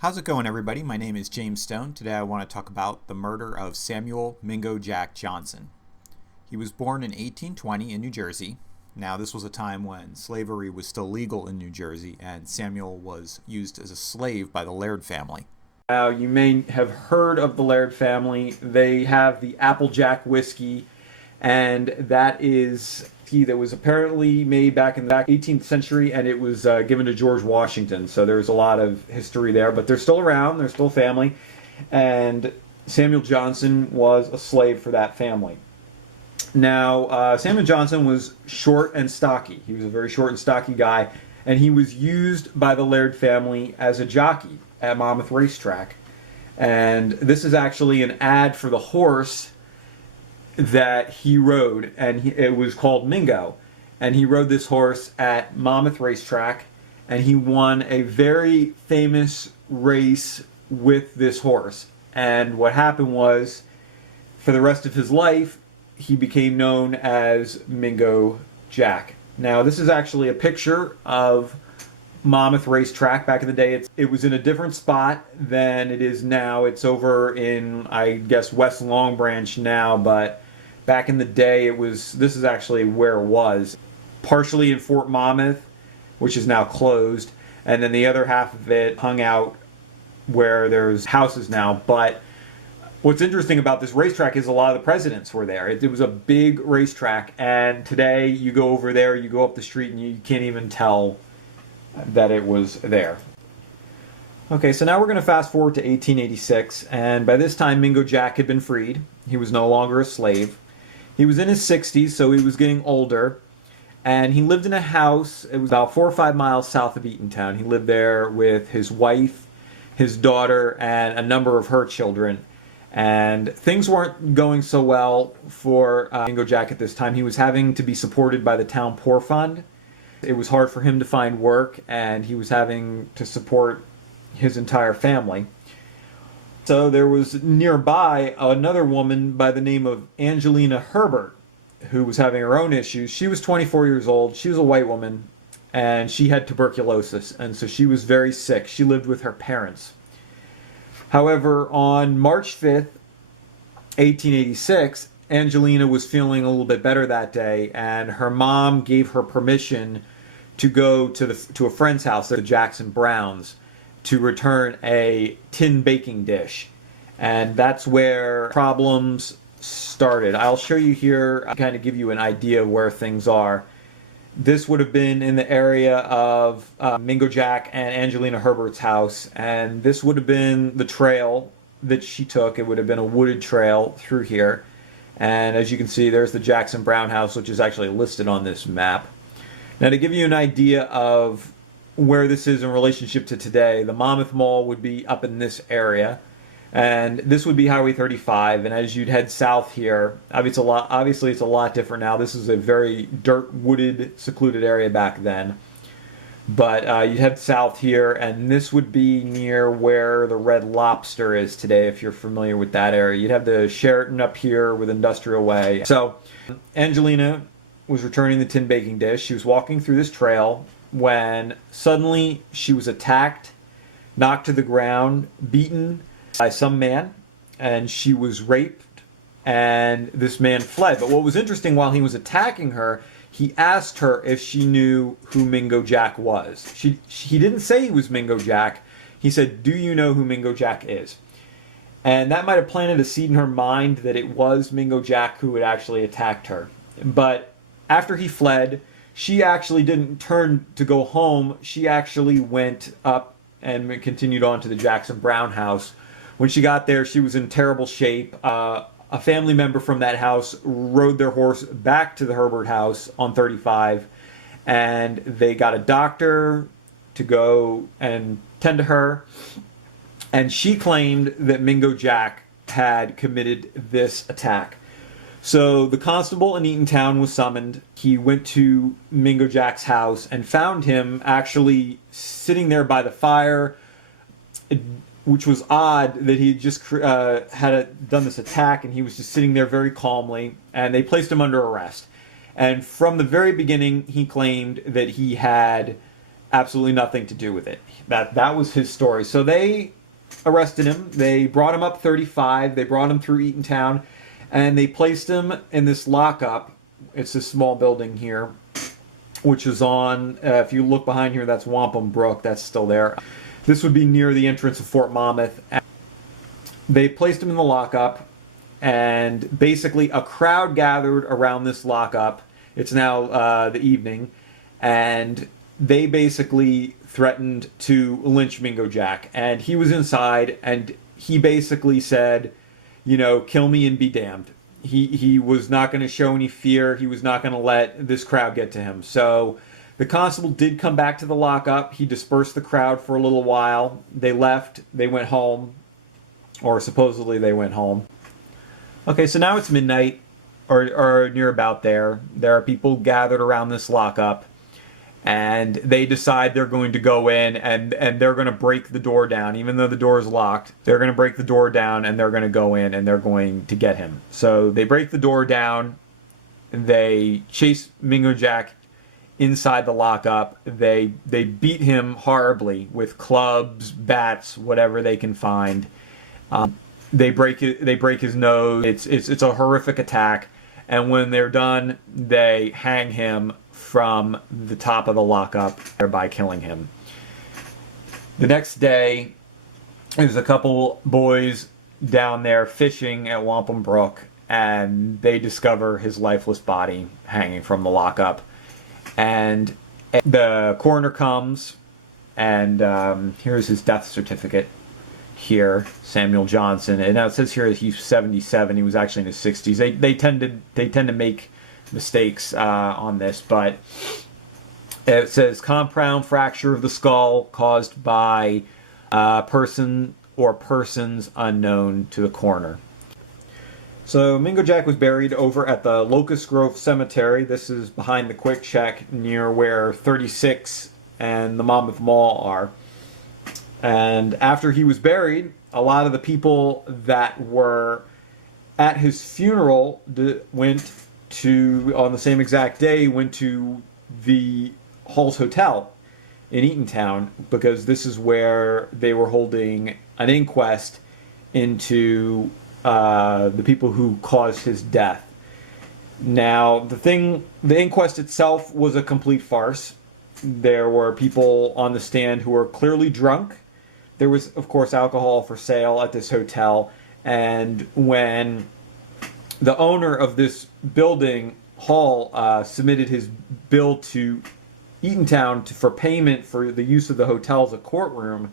How's it going, everybody? My name is James Stone. Today I want to talk about the murder of Samuel Mingo Jack Johnson. He was born in 1820 in New Jersey. Now, this was a time when slavery was still legal in New Jersey, and Samuel was used as a slave by the Laird family. Now, you may have heard of the Laird family. They have the Applejack whiskey, and that is tea that was apparently made back in the 18th century, and it was given to George Washington. So there's a lot of history there, but they're still around. They're still family, and Samuel Johnson was a slave for that family. Now, Samuel Johnson was short and stocky. He was a very short and stocky guy, and he was used by the Laird family as a jockey at Monmouth Racetrack. And this is actually an ad for the horse that he rode, and it was called Mingo. And he rode this horse at Monmouth Racetrack, and he won a very famous race with this horse. And what happened was, for the rest of his life, he became known as Mingo Jack. Now, this is actually a picture of Monmouth Racetrack. Back in the day, it was in a different spot than it is now. It's over in, I guess, West Long Branch now, but back in the day, this is actually where it was. Partially in Fort Monmouth, which is now closed, and then the other half of it hung out where there's houses now. But what's interesting about this racetrack is a lot of the presidents were there. It was a big racetrack, and today you go over there, you go up the street, and you can't even tell that it was there. Okay, so now we're going to fast forward to 1886, and by this time Mingo Jack had been freed. He was no longer a slave. He was in his 60s, so he was getting older, and he lived in a house. It was about 4 or 5 miles south of Eatontown. He lived there with his wife, his daughter, and a number of her children. And things weren't going so well for Mingo Jack at this time. He was having to be supported by the town poor fund. It was hard for him to find work, and he was having to support his entire family. So there was nearby another woman by the name of Angelina Herbert, who was having her own issues. She was 24 years old. She was a white woman, and she had tuberculosis, and so she was very sick. She lived with her parents. However, on March 5th, 1886, Angelina was feeling a little bit better that day, and her mom gave her permission to go to a friend's house, the Jackson Browns, to return a tin baking dish. And that's where problems started. I'll show you here, I'll kind of give you an idea of where things are. This would have been in the area of Mingo Jack and Angelina Herbert's house, and this would have been the trail that she took. It would have been a wooded trail through here. And as you can see, there's the Jackson Brown house, which is actually listed on this map. Now, to give you an idea of where this is in relationship to today, the Monmouth Mall would be up in this area, and this would be Highway 35. And as you'd head south here, obviously it's a lot different now. This is a very dirt, wooded, secluded area back then. But you'd head south here, and this would be near where the Red Lobster is today, if you're familiar with that area. You'd have the Sheraton up here with Industrial Way. So Angelina was returning the tin baking dish. She was walking through this trail when suddenly she was attacked, knocked to the ground, beaten by some man, and she was raped, and this man fled. But what was interesting, while he was attacking her, he asked her if she knew who Mingo Jack was. He didn't say he was Mingo Jack. He said, "Do you know who Mingo Jack is?" And that might have planted a seed in her mind that it was Mingo Jack who had actually attacked her. But after he fled, she actually didn't turn to go home. She actually went up and continued on to the Jackson Brown house. When she got there, she was in terrible shape. A family member from that house rode their horse back to the Herbert house on 35, and they got a doctor to go and tend to her, and she claimed that Mingo Jack had committed this attack. So the constable in Eatontown was summoned. He went to Mingo Jack's house and found him actually sitting there by the fire, which was odd that he just done this attack, and he was just sitting there very calmly, and they placed him under arrest. And from the very beginning, he claimed that he had absolutely nothing to do with it. That was his story. So they arrested him. They brought him up 35. They brought him through Eatontown, and they placed him in this lockup. It's this small building here, which is on, if you look behind here, that's Wampum Brook. That's still there. This would be near the entrance of Fort Monmouth. They placed him in the lockup, and basically a crowd gathered around this lockup. It's now the evening, and they basically threatened to lynch Mingo Jack. And he was inside, and he basically said, you know, kill me and be damned. He was not going to show any fear. He was not going to let this crowd get to him. So the constable did come back to the lockup. He dispersed the crowd for a little while. They left. They went home, or supposedly they went home. Okay, so now it's midnight, or near about there. There are people gathered around this lockup, and they decide they're going to go in, and they're going to break the door down. Even though the door is locked, they're going to break the door down, and they're going to go in, and they're going to get him. So they break the door down. They chase Mingo Jack inside the lockup. They beat him horribly with clubs, bats, whatever they can find. They break his nose. It's a horrific attack, and when they're done, they hang him from the top of the lockup, thereby killing him. The next day, there's a couple boys down there fishing at Wampum Brook, and they discover his lifeless body hanging from the lockup. And the coroner comes, and here's his death certificate. Here, Samuel Johnson, and now it says here that he's 77. He was actually in his 60s. They tend to make mistakes on this, but it says compound fracture of the skull caused by a person or persons unknown to the coroner. So Mingo Jack was buried over at the Locust Grove Cemetery. This is behind the Quick Check, near where 36 and the Monmouth Mall are. And after he was buried, a lot of the people that were at his funeral went to, on the same exact day, went to the Hall's Hotel in Eatontown, because this is where they were holding an inquest into the people who caused his death. Now, the inquest itself was a complete farce. There were people on the stand who were clearly drunk. There was, of course, alcohol for sale at this hotel, and when the owner of this building, Hall, submitted his bill to Eatontown for payment for the use of the hotel as a courtroom,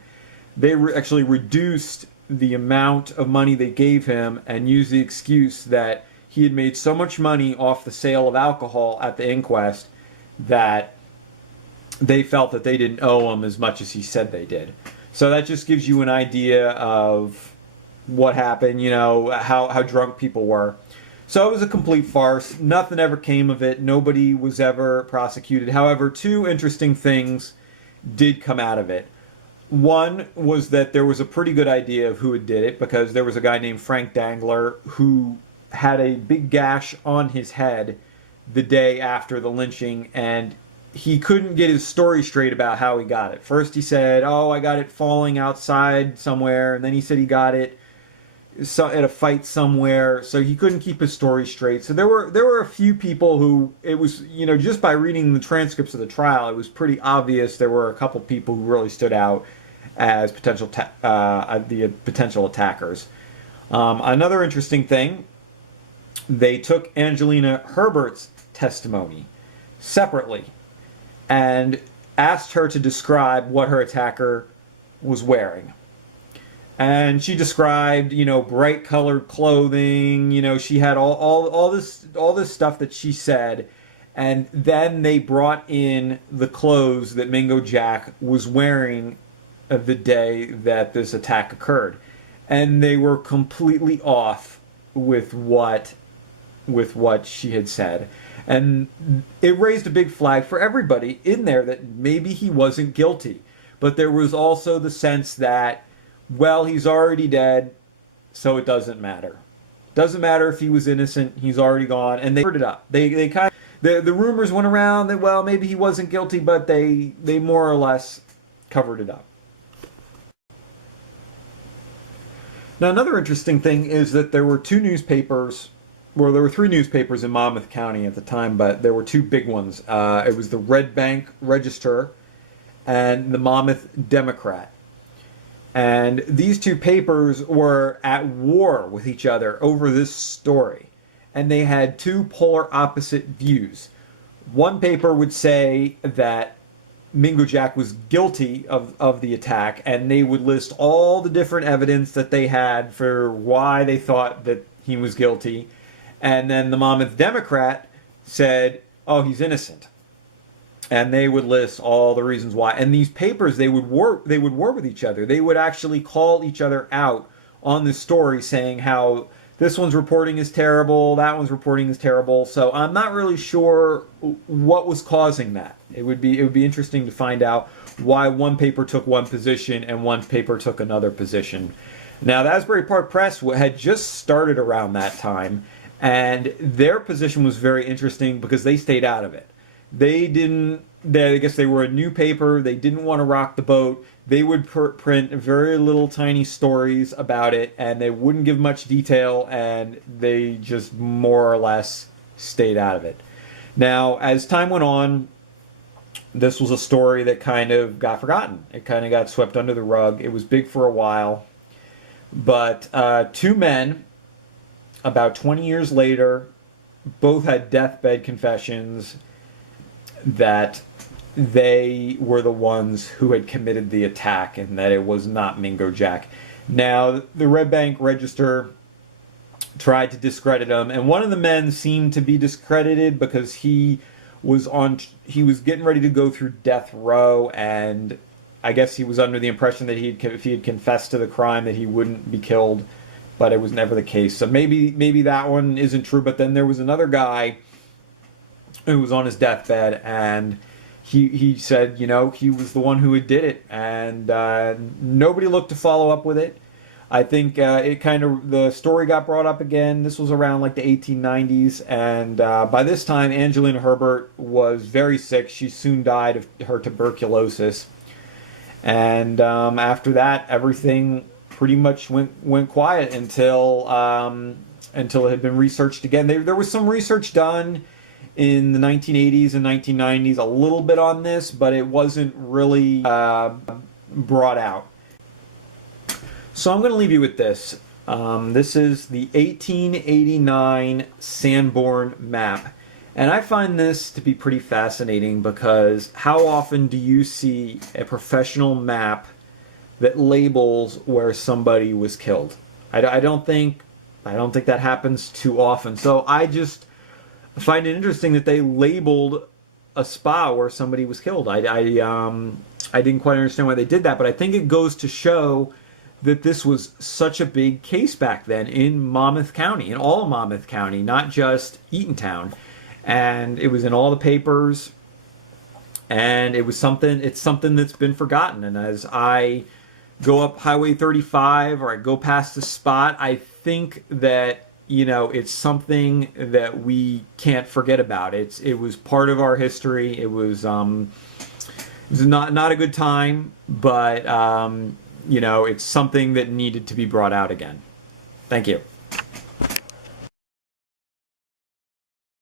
they actually reduced the amount of money they gave him and used the excuse that he had made so much money off the sale of alcohol at the inquest that they felt that they didn't owe him as much as he said they did. So that just gives you an idea of what happened, you know, how drunk people were. So it was a complete farce. Nothing ever came of it. Nobody was ever prosecuted. However, two interesting things did come out of it. One was that there was a pretty good idea of who had did it, because there was a guy named Frank Dangler who had a big gash on his head the day after the lynching, and he couldn't get his story straight about how he got it. First he said, oh, I got it falling outside somewhere, and then he said he got it at a fight somewhere, so he couldn't keep his story straight. So there were a few people who, it was, you know, just by reading the transcripts of the trial, it was pretty obvious there were a couple people who really stood out as potential potential attackers. Another interesting thing, they took Angelina Herbert's testimony separately and asked her to describe what her attacker was wearing. And she described, you know, bright colored clothing, you know, she had all this stuff that she said. And then they brought in the clothes that Mingo Jack was wearing the day that this attack occurred. And they were completely off with what she had said. And it raised a big flag for everybody in there that maybe he wasn't guilty. But there was also the sense that, well, he's already dead, so it doesn't matter. Doesn't matter if he was innocent, he's already gone. And they covered it up. They the rumors went around that, well, maybe he wasn't guilty, but they more or less covered it up. Now, another interesting thing is that there were two newspapers, well, there were three newspapers in Monmouth County at the time, but there were two big ones. It was the Red Bank Register and the Monmouth Democrat. And these two papers were at war with each other over this story. And they had two polar opposite views. One paper would say that Mingo Jack was guilty of the attack, and they would list all the different evidence that they had for why they thought that he was guilty. And then the Monmouth Democrat said, oh, he's innocent. And they would list all the reasons why. And these papers, they would war with each other. They would actually call each other out on this story, saying how this one's reporting is terrible, that one's reporting is terrible. So I'm not really sure what was causing that. It would be interesting to find out why one paper took one position and one paper took another position. Now, the Asbury Park Press had just started around that time, and their position was very interesting because they stayed out of it. I guess they were a new paper. They didn't want to rock the boat. They would print very little tiny stories about it, and they wouldn't give much detail, and they just more or less stayed out of it. Now, as time went on, this was a story that kind of got forgotten. It kind of got swept under the rug. It was big for a while. But two men, about 20 years later, both had deathbed confessions that they were the ones who had committed the attack and that it was not Mingo Jack. Now, the Red Bank Register tried to discredit him, and one of the men seemed to be discredited because he was getting ready to go through death row, and I guess he was under the impression that if he had confessed to the crime that he wouldn't be killed, but it was never the case. So maybe that one isn't true. But then there was another guy who was on his deathbed, and he said, he was the one who did it, and nobody looked to follow up with it. I think the story got brought up again. This was around like the 1890s, and by this time, Angelina Herbert was very sick. She soon died of her tuberculosis, and after that, everything pretty much went quiet until it had been researched again. There was some research done in the 1980s and 1990s, a little bit on this, but it wasn't really brought out. So I'm going to leave you with this. This is the 1889 Sanborn map. And I find this to be pretty fascinating because how often do you see a professional map that labels where somebody was killed? I don't think that happens too often. So I just find it interesting that they labeled a spot where somebody was killed. I didn't quite understand why they did that, but I think it goes to show that this was such a big case back then in Monmouth County, in all of Monmouth County, not just Eatontown. And it was in all the papers, and it's something that's been forgotten. And as I go up Highway 35 or I go past the spot, I think that it's something that we can't forget about. It was part of our history. It was not a good time, but it's something that needed to be brought out again. Thank you.